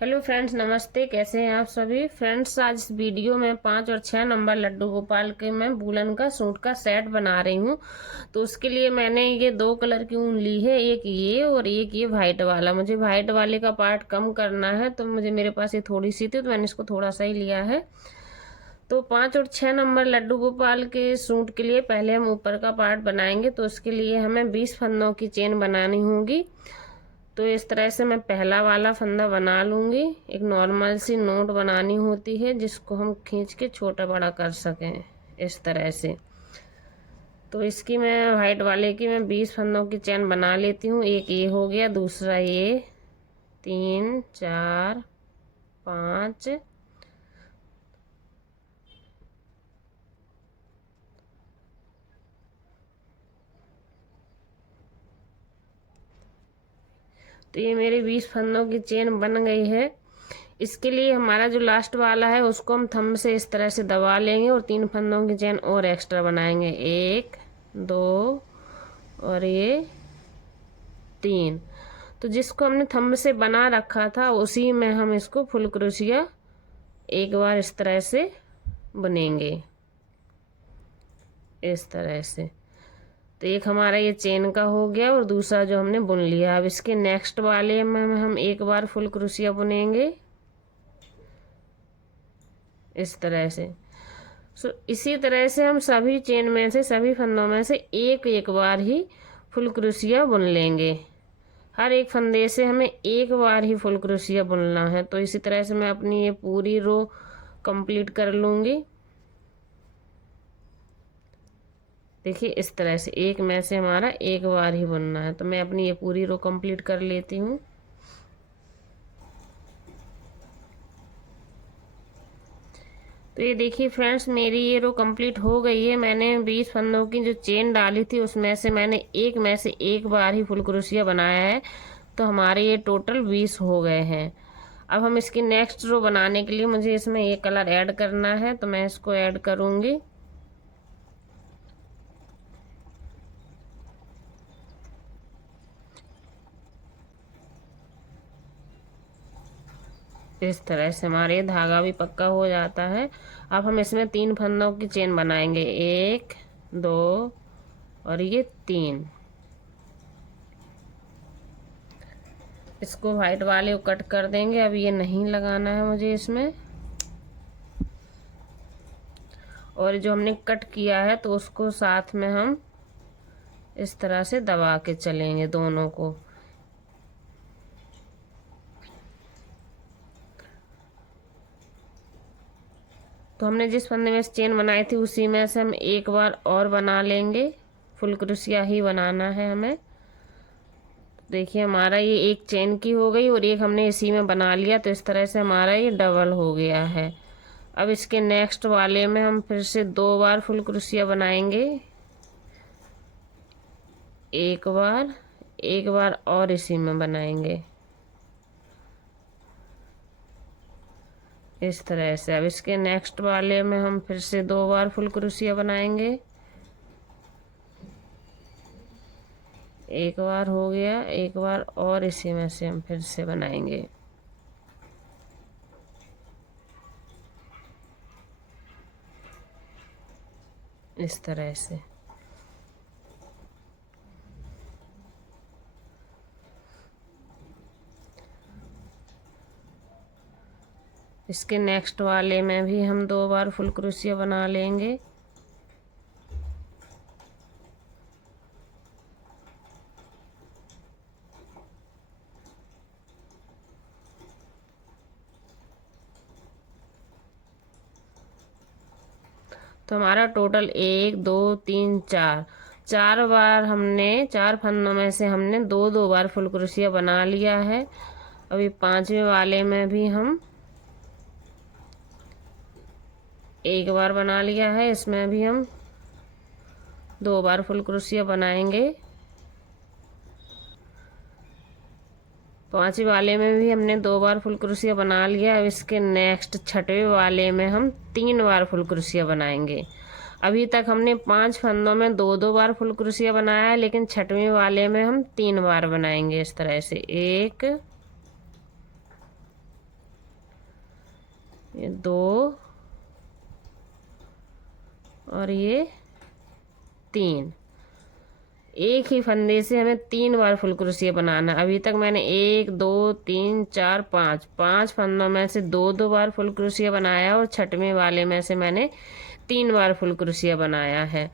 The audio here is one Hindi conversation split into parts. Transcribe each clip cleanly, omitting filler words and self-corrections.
हेलो फ्रेंड्स, नमस्ते। कैसे हैं आप सभी फ्रेंड्स। आज इस वीडियो में 5 और 6 नंबर लड्डू गोपाल के मैं वूलन का सूट का सेट बना रही हूँ। तो उसके लिए मैंने ये 2 कलर की ऊन ली है, एक ये और एक ये वाइट वाला। मुझे वाइट वाले का पार्ट कम करना है, तो मेरे पास ये थोड़ी सी थी, तो मैंने इसको थोड़ा सा ही लिया है। तो 5 और 6 नंबर लड्डू गोपाल के सूट के लिए पहले हम ऊपर का पार्ट बनाएंगे। तो उसके लिए हमें 20 फंदों की चेन बनानी होगी। तो इस तरह से मैं पहला वाला फंदा बना लूँगी। एक नॉर्मल सी नोट बनानी होती है जिसको हम खींच के छोटा बड़ा कर सकें, इस तरह से। तो इसकी मैं वाइट वाले की मैं 20 फंदों की चेन बना लेती हूँ। एक ये हो गया, दूसरा ये, 3 4 5, तो ये मेरी 20 फंदों की चेन बन गई है। इसके लिए हमारा जो लास्ट वाला है उसको हम थंब से इस तरह से दबा लेंगे और 3 फंदों की चेन और एक्स्ट्रा बनाएंगे, 1 2 और ये 3। तो जिसको हमने थंब से बना रखा था उसी में हम इसको फुल क्रोशिया एक बार इस तरह से बुनेंगे, इस तरह से। तो एक हमारा ये चेन का हो गया और दूसरा जो हमने बुन लिया। अब इसके नेक्स्ट वाले में हम एक बार फुल क्रोशिया बुनेंगे, इस तरह से। इसी तरह से हम सभी चेन में से, सभी फंदों में से एक एक बार ही फुल क्रोशिया बुन लेंगे। हर एक फंदे से हमें एक बार ही फुल क्रोशिया बुनना है। तो इसी तरह से मैं अपनी ये पूरी रो कंप्लीट कर लूँगी। देखिए इस तरह से एक में से हमारा एक बार ही बुनना है। तो मैं अपनी ये पूरी रो कंप्लीट कर लेती हूँ। तो ये देखिए फ्रेंड्स, मेरी ये रो कंप्लीट हो गई है। मैंने 20 फंदों की जो चेन डाली थी उसमें से मैंने एक में से एक बार ही फुल क्रोशिया बनाया है। तो हमारे ये टोटल 20 हो गए हैं। अब हम इसकी नेक्स्ट रो बनाने के लिए मुझे इसमें ये कलर ऐड करना है, तो मैं इसको ऐड करूँगी। इस तरह से हमारे धागा भी पक्का हो जाता है। अब हम इसमें 3 फंदों की चेन बनाएंगे, 1 2 और ये 3। इसको वाइट वाले को कट कर देंगे। अब ये नहीं लगाना है मुझे इसमें। और जो हमने कट किया है तो उसको साथ में हम इस तरह से दबा के चलेंगे दोनों को। तो हमने जिस फंदे में चेन बनाई थी उसी में से हम एक बार और बना लेंगे। फुल क्रोशिया ही बनाना है हमें। देखिए हमारा ये एक चेन की हो गई और एक हमने इसी में बना लिया। तो इस तरह से हमारा ये डबल हो गया है। अब इसके नेक्स्ट वाले में हम फिर से 2 बार फुल क्रोशिया बनाएंगे, एक बार और इसी में बनाएंगे, इस तरह से। अब इसके नेक्स्ट वाले में हम फिर से 2 बार फुल क्रोशिया बनाएंगे, एक बार हो गया, एक बार और इसी में से हम फिर से बनाएंगे। इस तरह से। इसके नेक्स्ट वाले में भी हम 2 बार फुल क्रोशिया बना लेंगे। तो हमारा टोटल 1 2 3 4 4 बार हमने, 4 फंदों में से हमने 2 बार फुल क्रोशिया बना लिया है। अभी 5वें वाले में भी हम एक बार बना लिया है। इसमें भी हम 2 बार फुल क्रोशिया बनाएंगे। 5वें वाले में भी हमने 2 बार फुल क्रोशिया बना लिया। अब इसके नेक्स्ट 6वें वाले में हम 3 बार फुल क्रोशिया बनाएंगे। अभी तक हमने 5 फंदों में 2 बार फुल क्रोशिया बनाया है, लेकिन 6वें वाले में हम 3 बार बनाएंगे, इस तरह से। 1 ये 2 और ये 3। एक ही फंदे से हमें 3 बार फुल क्रोशिया बनाना। अभी तक मैंने 1 2 3 4 5 फंदों में से 2 बार फुल क्रोशिया बनाया और छठवें वाले में से मैंने 3 बार फुल क्रोशिया बनाया है।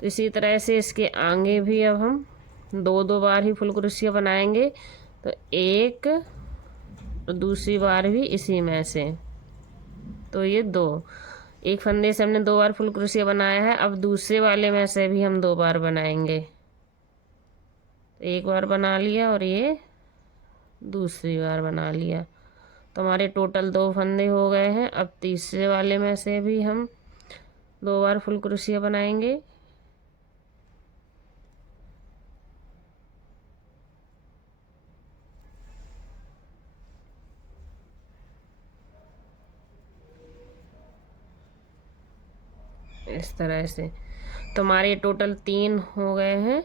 तो इसी तरह से इसके आगे भी अब हम 2 बार ही फुल क्रोशिया बनाएंगे। तो एक और दूसरी बार भी इसी में से, तो ये 2। एक फंदे से हमने 2 बार फुल क्रोशिया बनाया है। अब दूसरे वाले में से भी हम 2 बार बनाएंगे। एक बार बना लिया और ये दूसरी बार बना लिया, तो हमारे टोटल 2 फंदे हो गए हैं। अब तीसरे वाले में से भी हम 2 बार फुल क्रोशिया बनाएंगे। इस तरह से तो हमारे टोटल 3 हो गए हैं।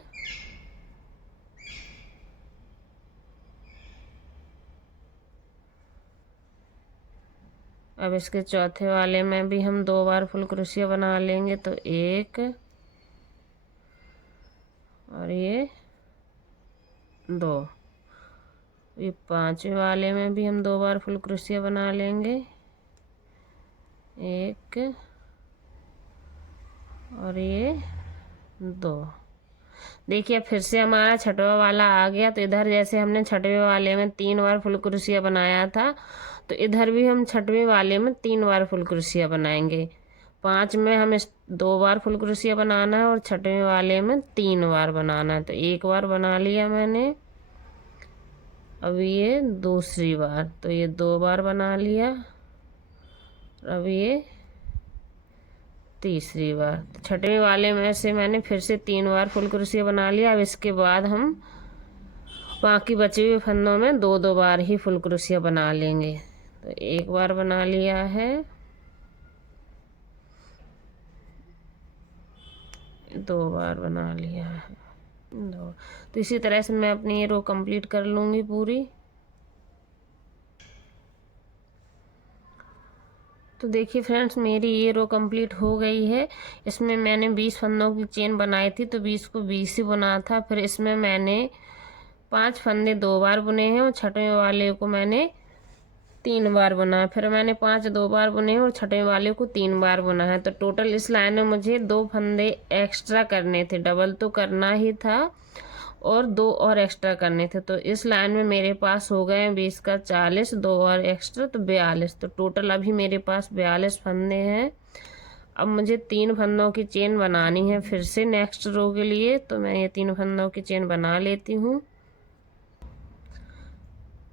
अब इसके चौथे वाले में भी हम 2 बार फुल क्रोशिया बना लेंगे। तो 1 और ये 2। ये पांचवें वाले में भी हम 2 बार फुल क्रोशिया बना लेंगे। 1 और ये 2। देखिए फिर से हमारा छठवा वाला आ गया। तो इधर जैसे हमने छठवें वाले में 3 बार फुल क्रोशिया बनाया था, तो इधर भी हम छठवें वाले में 3 बार फुल क्रोशिया बनाएंगे। 5 में हमें 2 बार फुल क्रोशिया बनाना है और छठवें वाले में 3 बार बनाना है। तो 1 बार बना लिया मैंने। अब ये दूसरी बार, तो ये 2 बार बना लिया। अब ये तीसरी बार। तो छठवें वाले में से मैंने फिर से 3 बार फुल क्रोशिया बना लिया। अब इसके बाद हम बाकी बचे हुए फंदों में 2 बार ही फुल क्रोशिया बना लेंगे। तो 1 बार बना लिया है, 2 बार बना लिया है, 2। तो इसी तरह से मैं अपनी ये रो कंप्लीट कर लूँगी पूरी। तो देखिए फ्रेंड्स, मेरी ये रो कंप्लीट हो गई है। इसमें मैंने 20 फंदों की चेन बनाई थी, तो 20 को 20 ही बुना था। फिर इसमें मैंने 5 फंदे 2 बार बुने हैं और छठवें वाले को मैंने 3 बार बुना। फिर मैंने 5 2 बार बुने हैं और छठवें वाले को 3 बार बुना है। तो टोटल इस लाइन में मुझे 2 फंदे एक्स्ट्रा करने थे। डबल तो करना ही था और 2 और एक्स्ट्रा करने थे। तो इस लाइन में मेरे पास हो गए 20 का 40, 2 और एक्स्ट्रा तो 42। तो टोटल अभी मेरे पास 42 फंदे हैं। अब मुझे 3 फंदों की चेन बनानी है फिर से नेक्स्ट रो के लिए। तो मैं ये 3 फंदों की चेन बना लेती हूँ।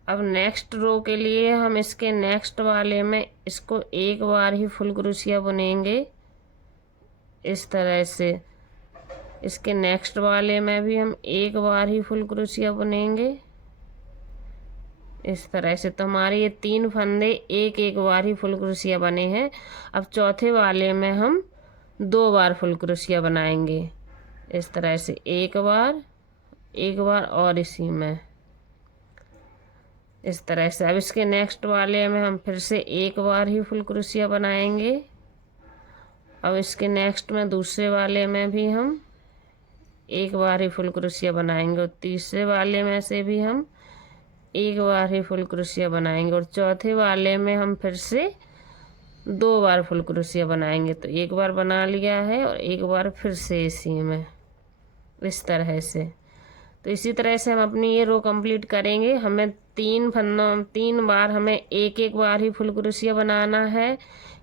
अब नेक्स्ट रो के लिए हम इसके नेक्स्ट वाले में इसको 1 बार ही फुल क्रोशिया बुनेंगे इस तरह से। इसके नेक्स्ट वाले में भी हम 1 बार ही फुल क्रोशिया बुनेंगे इस तरह से। तो हमारे ये 3 फंदे 1 बार ही फुल क्रोशिया बने हैं। अब चौथे वाले में हम 2 बार फुल क्रोशिया बनाएंगे इस तरह से। 1 बार और इसी में इस तरह से। अब इसके नेक्स्ट वाले में हम फिर से 1 बार ही फुल क्रोशिया बनाएंगे। अब इसके नेक्स्ट में दूसरे वाले में भी हम 1 बार ही फुल क्रोशिया बनाएंगे और तीसरे वाले में से भी हम 1 बार ही फुल क्रोशिया बनाएंगे और चौथे वाले में हम फिर से 2 बार फुल क्रोशिया बनाएंगे। तो 1 बार बना लिया है और 1 बार फिर से इसी में इस तरह से। तो इसी तरह से हम अपनी ये रो कंप्लीट करेंगे। हमें 3 बार हमें 1 बार ही फुल क्रोशिया बनाना है।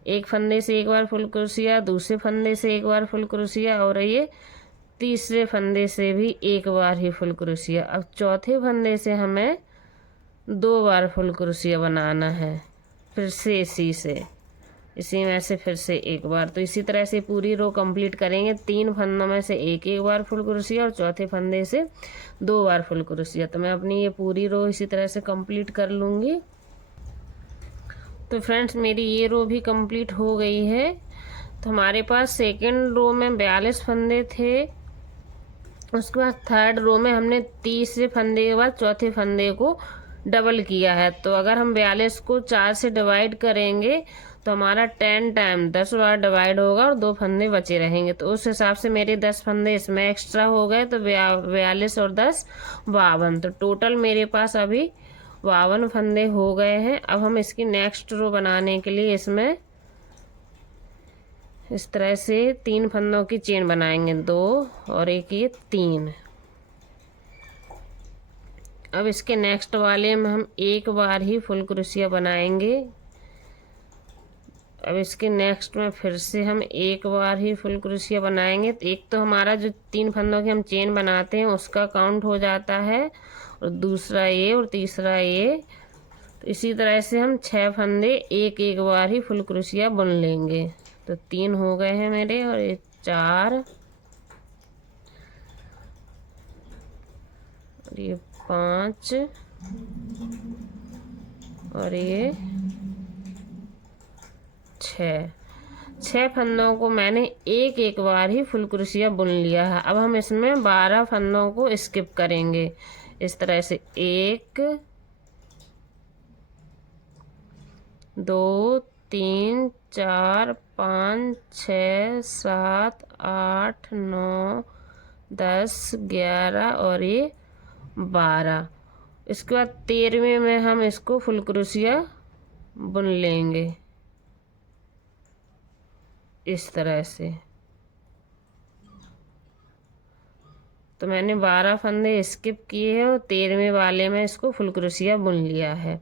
एक फंदे से 1 बार फुल क्रोशिया, दूसरे फंदे से 1 बार फुल क्रोशिया और ये तीसरे फंदे से भी 1 बार ही फुल क्रोशिया। अब चौथे फंदे से हमें 2 बार फुल क्रोशिया बनाना है फिर से इसी में से फिर से 1 बार। तो इसी तरह से पूरी रो कंप्लीट करेंगे। 3 फंदों में से 1 बार फुल क्रोशिया और चौथे फंदे से 2 बार फुल क्रोशिया। तो मैं अपनी ये पूरी रो इसी तरह से कंप्लीट कर लूँगी। तो फ्रेंड्स, मेरी ये रो भी कंप्लीट हो गई है। तो हमारे पास सेकेंड रो में 42 फंदे थे। उसके बाद थर्ड रो में हमने तीसरे फंदे के बाद चौथे फंदे को डबल किया है। तो अगर हम 42 को 4 से डिवाइड करेंगे तो हमारा 10 टाइम 10 बार डिवाइड होगा और 2 फंदे बचे रहेंगे। तो उस हिसाब से मेरे 10 फंदे इसमें एक्स्ट्रा हो गए, तो 42 और 10 52। तो टोटल मेरे पास अभी 52 फंदे हो गए हैं। अब हम इसकी नेक्स्ट रो बनाने के लिए इसमें इस तरह से 3 फंदों की चेन बनाएंगे, 2 और एक ये 3। अब इसके नेक्स्ट वाले में हम एक बार ही फुल क्रोशिया बनाएंगे। अब इसके नेक्स्ट में फिर से हम एक बार ही फुल क्रोशिया बनाएंगे। तो एक तो हमारा जो 3 फंदों की हम चेन बनाते हैं उसका काउंट हो जाता है, और दूसरा ये और तीसरा ये। तो इसी तरह से हम 6 फंदे एक एक बार ही फुल क्रोशिया बुन लेंगे। तो 3 हो गए हैं मेरे, और ये 4 और ये 5 और ये 6 फंदों को मैंने एक एक बार ही फुल क्रोशिया बुन लिया है। अब हम इसमें 12 फंदों को स्किप करेंगे इस तरह से, 1 2 3 4 5 6 7 8 9 10 11 और ये 12। इसके बाद 13वें में हम इसको फुल क्रोशिया बुन लेंगे इस तरह से। तो मैंने 12 फंदे स्किप किए हैं और 13वें वाले में इसको फुल क्रोशिया बुन लिया है।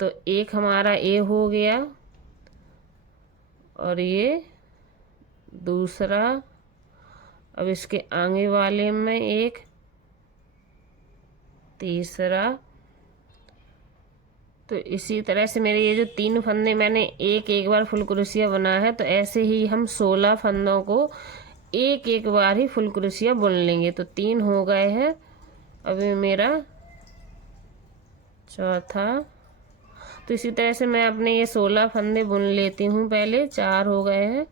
तो एक हमारा ये हो गया, और ये दूसरा। अब इसके आगे वाले में एक, तीसरा। तो इसी तरह से मेरे ये जो 3 फंदे मैंने एक एक बार फुल क्रोशिया बना है, तो ऐसे ही हम 16 फंदों को एक एक बार ही फुल क्रोशिया बुन लेंगे। तो 3 हो गए हैं। अभी मेरा चौथा। तो इसी तरह से मैं अपने ये 16 फंदे बुन लेती हूँ पहले। 4 हो गए हैं।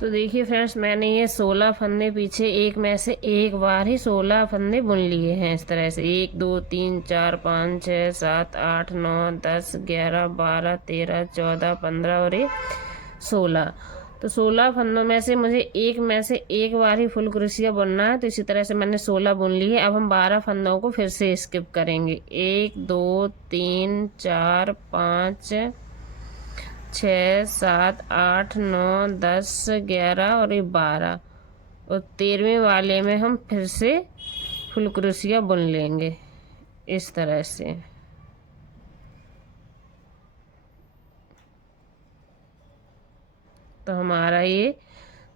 तो देखिए फ्रेंड्स, मैंने ये 16 फंदे पीछे एक में से एक बार ही 16 फंदे बुन लिए हैं इस तरह से। 1 2 3 4 5 6 7 8 9 10 11 12 13 14 15 और ये 16। तो 16 फंदों में से मुझे एक में से एक बार ही फुल क्रोशिया बुनना है। तो इसी तरह से मैंने 16 बुन लिए। अब हम 12 फंदों को फिर से स्किप करेंगे। 1 2 3 4 5 6 7 8 9 10 11 और ये 12। और 13वें वाले में हम फिर से फुल क्रोशिया बुन लेंगे इस तरह से। तो हमारा ये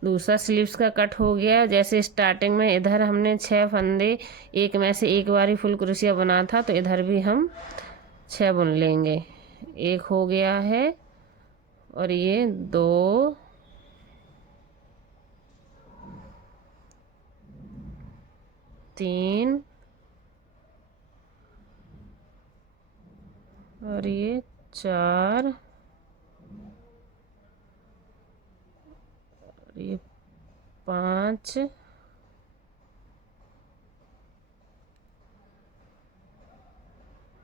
दूसरा स्लीव्स का कट हो गया। जैसे स्टार्टिंग में इधर हमने 6 फंदे एक में से एक बार ही फुल क्रोशिया बना था, तो इधर भी हम 6 बुन लेंगे। एक हो गया है, और ये 2 3 और ये 4 और ये 5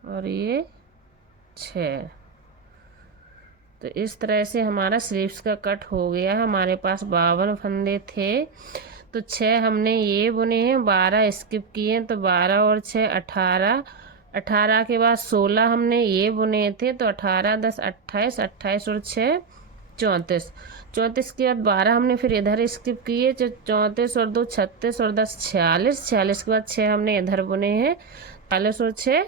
और ये 6। तो इस तरह से हमारा स्लीव्स का कट हो गया। हमारे पास 52 फंदे थे, तो 6 हमने ये बुने हैं, 12 स्किप किए, तो 12 और 6 18। 18 के बाद 16 हमने ये बुने थे, तो 18 10 28, 28 और 6 34। 34 के बाद 12 हमने फिर इधर स्किप किए, तो 34 और 2 36 और 10 46। 46 के बाद 6 हमने इधर बुने हैं, 40 और 6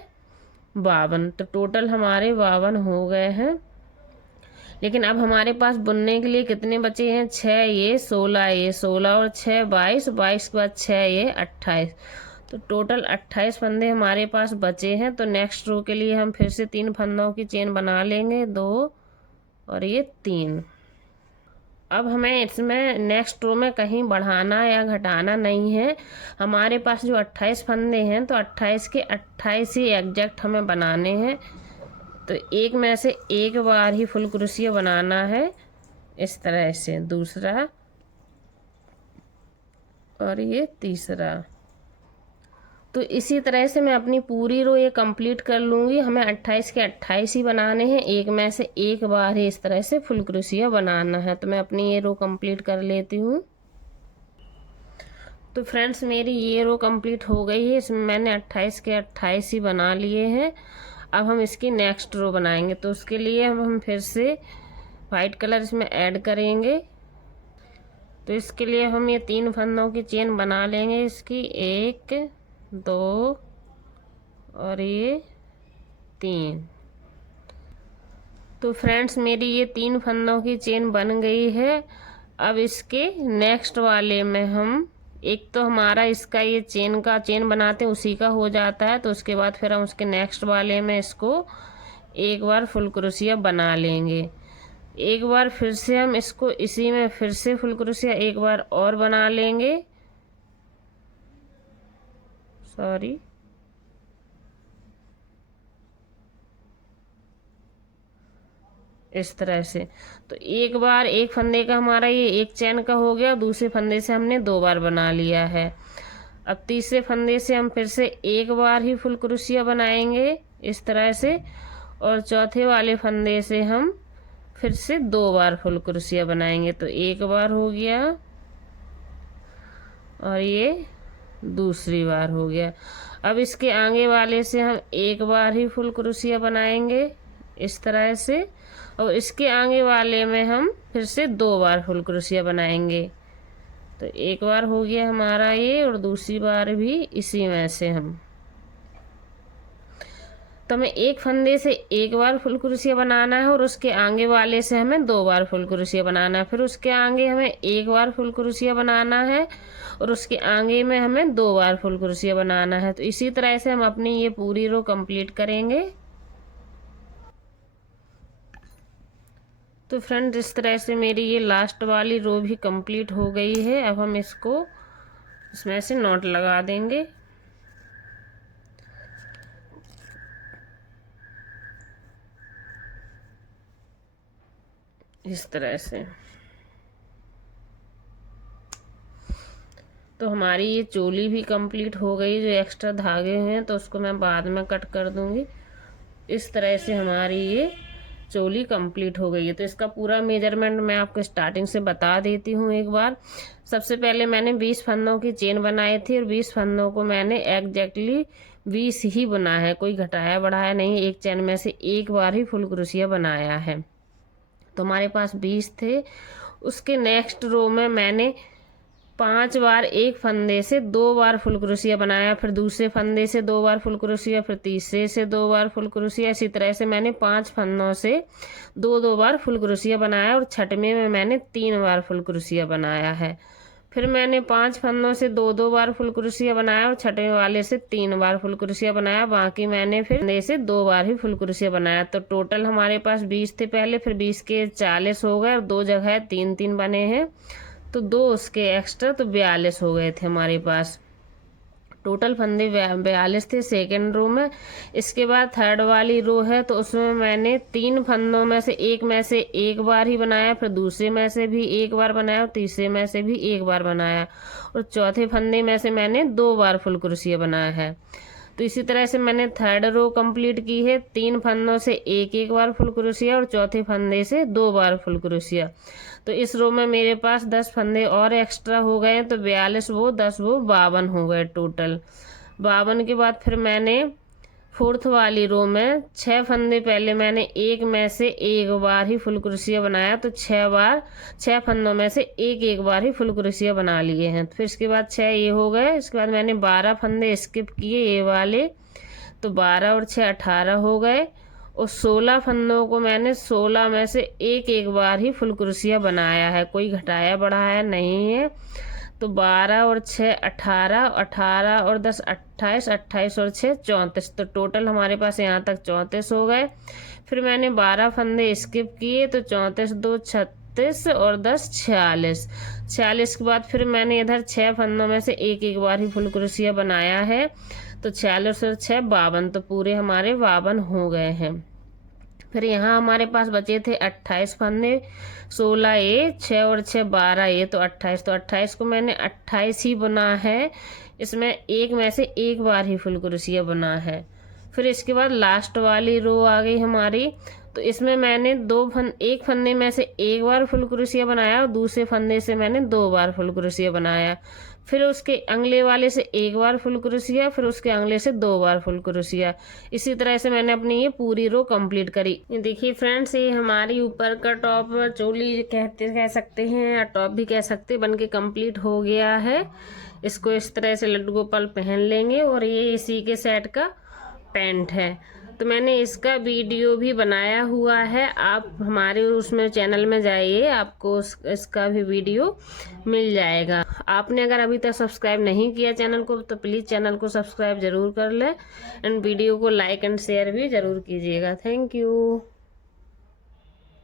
52। तो टोटल हमारे 52 हो गए हैं। लेकिन अब हमारे पास बुनने के लिए कितने बचे हैं? 6 ये 16, ये 16 और 6 22, 22 के बाद 6 ये 28। तो टोटल 28 फंदे हमारे पास बचे हैं। तो नेक्स्ट रो के लिए हम फिर से 3 फंदों की चेन बना लेंगे, 2 और ये 3। अब हमें इसमें नेक्स्ट रो में कहीं बढ़ाना या घटाना नहीं है। हमारे पास जो 28 फंदे हैं, तो 28 के 28 ही एग्जैक्ट हमें बनाने हैं। तो एक में से एक बार ही फुल क्रोशिया बनाना है इस तरह से, दूसरा और ये तीसरा। तो इसी तरह से मैं अपनी पूरी रो ये कंप्लीट कर लूँगी। हमें 28 के 28 ही बनाने हैं, एक में से एक बार ही इस तरह से फुल क्रोशिया बनाना है। तो मैं अपनी ये रो कंप्लीट कर लेती हूँ। तो फ्रेंड्स मेरी ये रो कंप्लीट हो गई है, इसमें मैंने 28 के 28 ही बना लिए हैं। अब हम इसकी नेक्स्ट रो बनाएंगे, तो उसके लिए हम फिर से वाइट कलर इसमें ऐड करेंगे। तो इसके लिए हम ये 3 फंदों की चेन बना लेंगे, इसकी 1 2 और ये 3। तो फ्रेंड्स मेरी ये 3 फंदों की चेन बन गई है। अब इसके नेक्स्ट वाले में हम एक तो हमारा इसका ये चेन बनाते हैं उसी का हो जाता है, तो उसके बाद फिर हम उसके नेक्स्ट वाले में इसको एक बार फुल क्रोशिया बना लेंगे। एक बार फिर से हम इसको इसी में फिर से फुल क्रोशिया एक बार और बना लेंगे, सॉरी इस तरह से। तो एक बार एक फंदे का हमारा ये एक चैन का हो गया, दूसरे फंदे से हमने 2 बार बना लिया है। अब तीसरे फंदे से हम फिर से एक बार ही फुल क्रोशिया बनाएंगे इस तरह से, और चौथे वाले फंदे से हम फिर से 2 बार फुल क्रोशिया बनाएंगे। तो एक बार हो गया और ये दूसरी बार हो गया। अब इसके आगे वाले से हम एक बार ही फुल क्रोशिया बनाएंगे इस तरह से, और इसके आगे वाले में हम फिर से 2 बार फुल क्रोशिया बनाएंगे। तो एक बार हो गया हमारा ये, और दूसरी बार भी इसी में से हम, तो हमें एक फंदे से एक बार फुल क्रोशिया बनाना है और उसके आगे वाले से हमें 2 बार फुल क्रोशिया बनाना है। फिर उसके आगे हमें एक बार फुल क्रोशिया बनाना है और उसके आगे में हमें 2 बार फुल क्रोशिया बनाना है। तो इसी तरह से हम अपनी ये पूरी रो कंप्लीट करेंगे। तो फ्रेंड इस तरह से मेरी ये लास्ट वाली रो भी कंप्लीट हो गई है। अब हम इसको इसमें से नॉट लगा देंगे। इस तरह से। तो हमारी ये चोली भी कंप्लीट हो गई। जो एक्स्ट्रा धागे हैं तो उसको मैं बाद में कट कर दूंगी। इस तरह से हमारी ये चोली कंप्लीट हो गई है। तो इसका पूरा मेजरमेंट मैं आपको स्टार्टिंग से बता देती हूँ एक बार। सबसे पहले मैंने 20 फंदों की चेन बनाई थी और 20 फंदों को मैंने एग्जैक्टली 20 ही बना है, कोई घटाया बढ़ाया नहीं। एक चेन में से एक बार ही फुल क्रोशिया बनाया है। तो हमारे पास 20 थे। उसके नेक्स्ट रो में मैंने 5 बार एक फंदे से 2 बार फुल क्रोशिया बनाया, फिर दूसरे फंदे से 2 बार फुल क्रोशिया, फिर तीसरे से 2 बार फुल क्रोशिया। इसी तरह से मैंने 5 फंदों से 2-2 बार फुल क्रोशिया बनाया और छठवें में मैंने 3 बार फुल क्रोशिया बनाया है। फिर मैंने 5 फंदों से 2-2 बार फुल क्रोशिया बनाया और छठवें वाले से 3 बार फुल क्रोशिया बनाया। बाकी मैंने फिर फंदे से 2 बार ही फुल क्रोशिया बनाया। तो टोटल हमारे पास 20 थे पहले, फिर 20 के 40 हो गए और 2 जगह 3-3 बने हैं, तो 2 उसके एक्स्ट्रा, तो 42 हो गए थे हमारे पास। टोटल फंदे 42 थे सेकेंड रो में। इसके बाद थर्ड वाली रो है, तो उसमें मैंने 3 फंदों में से एक बार ही बनाया, फिर दूसरे में से भी एक बार बनाया और तीसरे में से भी एक बार बनाया, और चौथे फंदे में से मैंने 2 बार फुल क्रोशिया बनाया है। तो इसी तरह से मैंने थर्ड रो कंप्लीट की है। 3 फंदों से एक बार फुल क्रोशिया और चौथे फंदे से 2 बार फुल क्रोशिया। तो इस रो में मेरे पास 10 फंदे और एक्स्ट्रा हो गए, तो 42 वो 10 वो 52 हो गए टोटल। 52 के बाद फिर मैंने फोर्थ वाली रो में 6 फंदे पहले मैंने एक में से एक बार ही फुल क्रोशिया बनाया, तो 6 फंदों में से एक बार ही फुल क्रोशिया बना लिए हैं। फिर इसके बाद 6 ये हो गए। इसके बाद मैंने 12 फंदे स्किप किए ये वाले, तो 12 और 6 18 हो गए, और 16 फंदों को मैंने 16 में से एक बार ही फुल क्रोशिया बनाया है, कोई घटाया बढ़ाया नहीं है। तो 12 और 6 18, 18 और 10 28, 28 और 6 34, तो टोटल हमारे पास यहाँ तक 34 हो गए। फिर मैंने 12 फंदे स्किप किए, तो 34 2 36 और 10 46। 46 के बाद फिर मैंने इधर 6 फंदों में से एक बार ही फुल क्रोशिया बनाया है, तो 46 और 6 52, तो पूरे हमारे 52 हो गए हैं। फिर यहाँ हमारे पास बचे थे 28 फंदे, 16 ये, 6 और 6 12 ये, तो 28। तो 28 को मैंने 28 ही बुना है। इसमें एक में से एक बार ही फुल क्रोशिया बुना है। फिर इसके बाद लास्ट वाली रो आ गई हमारी। तो इसमें मैंने एक फंदे में से एक बार फुल क्रोशिया बनाया और दूसरे फंदे से मैंने 2 बार फुल क्रोशिया बनाया। फिर उसके अगले वाले से एक बार फुल क्रोशिया, फिर उसके अगले से 2 बार फुल क्रोशिया। इसी तरह से मैंने अपनी ये पूरी रो कंप्लीट करी। देखिए फ्रेंड्स, ये हमारी ऊपर का टॉप चोली कह सकते हैं या टॉप भी कह सकते हैं, बनके कंप्लीट हो गया है। इसको इस तरह से लड्डू गोपाल पहन लेंगे और ये इसी के सेट का पैंट है। तो मैंने इसका वीडियो भी बनाया हुआ है, आप हमारे उसमें चैनल में जाइए, आपको इसका भी वीडियो मिल जाएगा। आपने अगर अभी तक सब्सक्राइब नहीं किया चैनल को तो प्लीज़ चैनल को सब्सक्राइब ज़रूर कर लें एंड वीडियो को लाइक एंड शेयर भी ज़रूर कीजिएगा। Thank you.